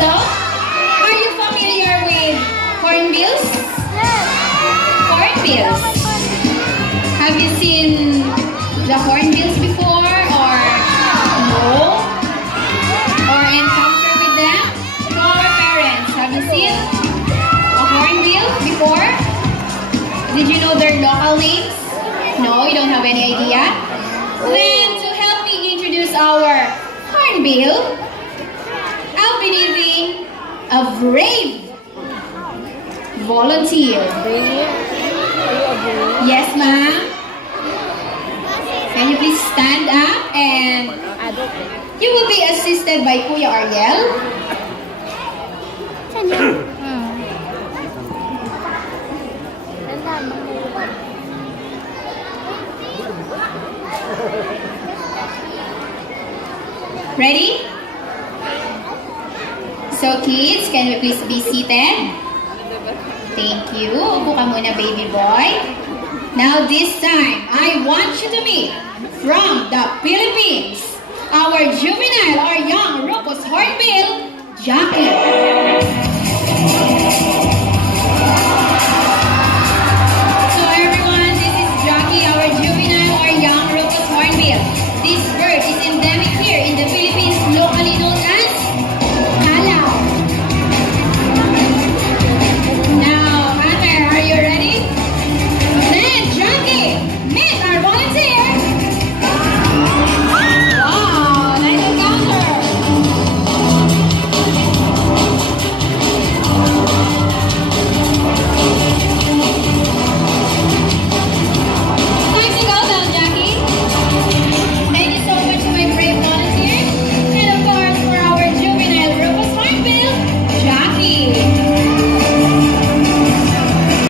So, are you familiar with hornbills? Hornbills. Have you seen the hornbills before or no? Or encounter with them? To our parents, have you seen a hornbill before? Did you know their local names? No, you don't have any idea? Then, to help me introduce our hornbill, I'll be needing a brave volunteer. Yes, ma'am? Can you please stand up and you will be assisted by Kuya Ariel. Ready? So kids, can we please be seated? Thank you. Upo ka muna, baby boy. Now this time, I want you to meet from the Philippines, our juvenile or young Rufus Hornbill, Jackie.